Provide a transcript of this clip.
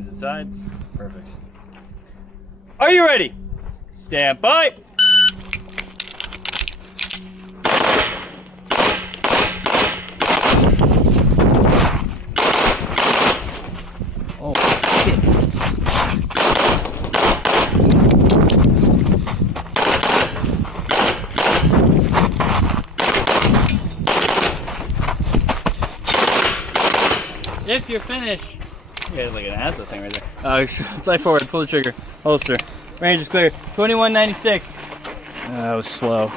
Hands at sides. Perfect. Are you ready? Stand by. Oh, shit. If you're finished, you got like an asshole thing right there. Slide forward, pull the trigger, holster. Range is clear. 2196. That was slow.